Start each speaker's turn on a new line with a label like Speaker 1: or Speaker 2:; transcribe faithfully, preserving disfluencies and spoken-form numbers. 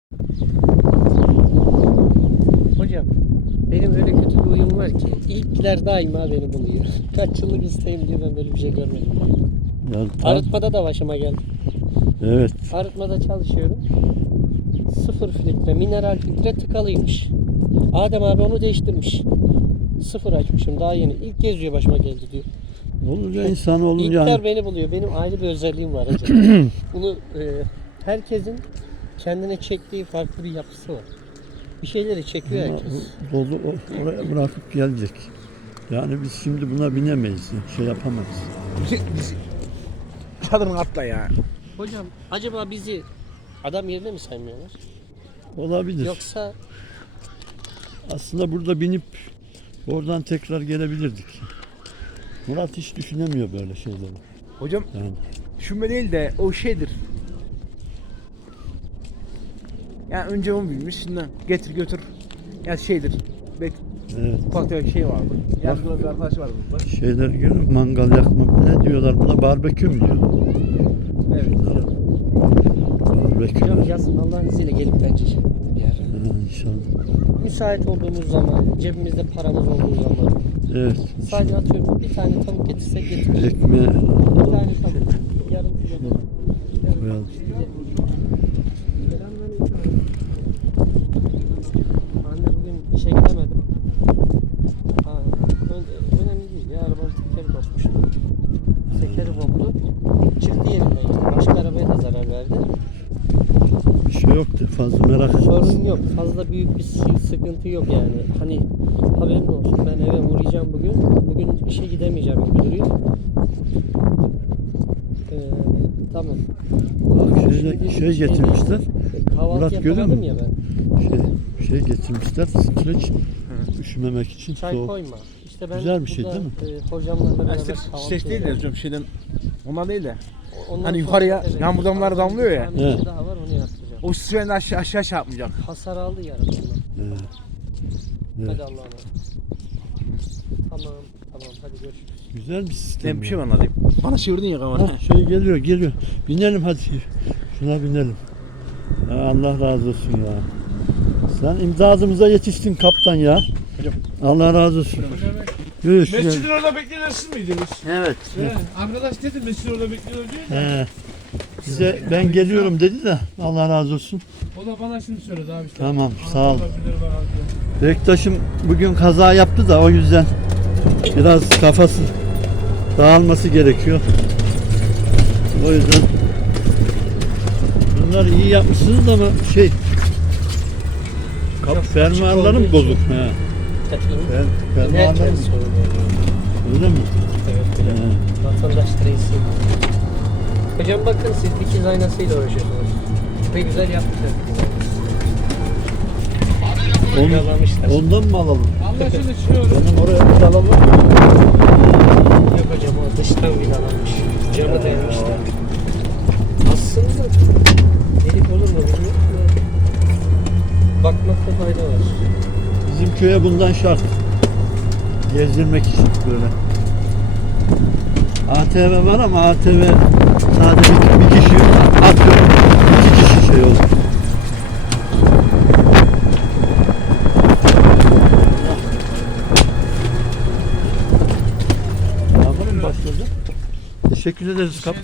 Speaker 1: Hocam benim öyle kötü bir huyum var ki ilkler daima beni buluyor. Kaç yıllık ustayım diyor, ben böyle bir şey görmedim diyor.
Speaker 2: Ya, tam-
Speaker 1: Arıtmada da başıma geldi.
Speaker 2: Evet.
Speaker 1: Arıtmada çalışıyorum. Sıfır filtre, mineral filtre tıkalıymış. Adem abi onu değiştirmiş. Sıfır açmışım daha yeni. İlk kez diyor başıma geldi diyor.
Speaker 2: Olunca insan olunca
Speaker 1: İlkler
Speaker 2: yani,
Speaker 1: beni buluyor. Benim ayrı bir özelliğim var hocam. Bunu e, herkesin kendine çektiği farklı bir yapısı var. Bir şeyleri çekiyor herkes.
Speaker 2: dolu o- oraya bırakıp gelecek. Yani biz şimdi buna binemeyiz. Şey yapamayız.
Speaker 3: Bizi, bizi çadırın atla ya.
Speaker 1: Hocam acaba bizi adam yerine mi saymıyorlar?
Speaker 2: Olabilir.
Speaker 1: Yoksa
Speaker 2: Aslında burada binip oradan tekrar gelebilirdik. Murat hiç düşünemiyor böyle şeyleri.
Speaker 3: Hocam
Speaker 2: Yani
Speaker 3: düşünme değil de o şeydir. Yani önce onu bilmiş, şimdi getir götür. Ya şeydir. Bek
Speaker 2: evet.
Speaker 3: ufak tefek şey vardı. Yazgılı bir arkadaş vardı burada.
Speaker 2: Şeyler görüyor musun? Mangal yakma, ne diyorlar buna? Barbekü mü diyor?
Speaker 3: Evet.
Speaker 2: Bunlara. Barbekü.
Speaker 1: hocam yazın Allah'ın izniyle gelip bence şey bir yer.
Speaker 2: Ha, inşallah.
Speaker 1: Müsait olduğumuz zaman, cebimizde paramız olduğu zaman
Speaker 2: Evet.
Speaker 1: sadece atıyorum bir tane tavuk getirsek getirir.
Speaker 2: Ekmeğe
Speaker 1: Bir tane tavuk, yarım kilo.
Speaker 2: koyalım.
Speaker 1: Selamünaleyküm. Anne bugün işe gidemedim. Ha, ön- önemli değil ya, arabanın tekeri kopmuştu. Tekeri koptu. Çıktı yerinden gitti. Başka arabaya da zarar verdi.
Speaker 2: Bir şey yok de fazla merak etme.
Speaker 1: Sorun yok. Fazla büyük bir sı- sıkıntı yok yani. Hani haberin olsun, ben eve uğrayacağım bugün. Bugün işe gidemeyeceğim gibi duruyor. Ee, tamam.
Speaker 2: Bak şeyde,
Speaker 1: Şimdi
Speaker 2: şey
Speaker 1: şey-
Speaker 2: getirmişler.
Speaker 1: E, kahvaltı
Speaker 2: Murat görüyor
Speaker 1: yapamadım
Speaker 2: musun?
Speaker 1: ya ben.
Speaker 2: Şey, şey getirmişler. Streç üşümemek için
Speaker 1: Çay
Speaker 2: soğuk.
Speaker 1: koyma. İşte ben
Speaker 2: Güzel bir şey
Speaker 1: burada,
Speaker 2: değil mi?
Speaker 1: E, hocamla beraber
Speaker 3: Yani streç,
Speaker 1: kahvaltı
Speaker 3: streç değil de
Speaker 1: yapıyoruz.
Speaker 3: hocam şeyden. Ondan değil de.
Speaker 1: Ondan
Speaker 3: Hani
Speaker 1: sonra
Speaker 3: yukarıya
Speaker 1: evet,
Speaker 3: yağmur damlaları damlıyor ya.
Speaker 1: Bir tane
Speaker 2: Evet.
Speaker 1: daha var, onu yapacağım.
Speaker 3: O streçten aşağı aşağı çarpmayacak.
Speaker 1: Hasar aldı yarın ondan.
Speaker 2: Evet. Evet.
Speaker 1: Hadi Allah'a emanet. Tamam, tamam hadi görüşürüz.
Speaker 2: Güzel bir sistem.
Speaker 3: Ben bir şey
Speaker 2: ya.
Speaker 3: anlatayım. Bana çevirdin ya kamerayı.
Speaker 2: Ha, şey geliyor geliyor. Binelim hadi. Şuna binelim. Ya Allah razı olsun ya. Sen imdadımıza yetiştin kaptan ya.
Speaker 3: Hocam.
Speaker 2: Allah razı olsun. Görüşürüz.
Speaker 4: Mescidin orada bekleyen siz miydiniz?
Speaker 2: Evet.
Speaker 4: He, arkadaş dedi mescidin orada bekliyor diyor.
Speaker 2: He. Size ben geliyorum dedi de Allah razı olsun.
Speaker 4: O da bana şimdi söyledi abi işte.
Speaker 2: Tamam sağ ol.
Speaker 4: Arkadaşlar bakalım diyor.
Speaker 2: Bektaş'ım bugün kaza yaptı da o yüzden biraz kafası dağılması gerekiyor. O yüzden bunları iyi yapmışsınız ama şey kap fermuarları mı bozuk? He. Fer, fermuarları
Speaker 1: Herkes
Speaker 2: mı?
Speaker 1: sorun oluyor.
Speaker 2: Öyle mi?
Speaker 1: Evet hocam.
Speaker 2: He.
Speaker 1: Vatandaş reisi. Hocam bakın, siz dikiz aynasıyla uğraşıyorsunuz. Ve güzel yapmışlar.
Speaker 2: Onu,
Speaker 1: Yalamışlar.
Speaker 2: ondan mı alalım?
Speaker 4: Allah şimdi çıkıyor.
Speaker 2: Benim oraya bir alalım.
Speaker 1: Yok hocam, o dıştan vidalanmış. Camı delmişler. Aslında delik olur mu bilmiyorum da bakmakta fayda var.
Speaker 2: Bizim köye bundan şart. Gezdirmek için böyle. A T V var ama A T V sadece bir, bir kişi atıyor. İki kişi şey olur. Yağmur mu başladı? Teşekkür ederiz kaptan.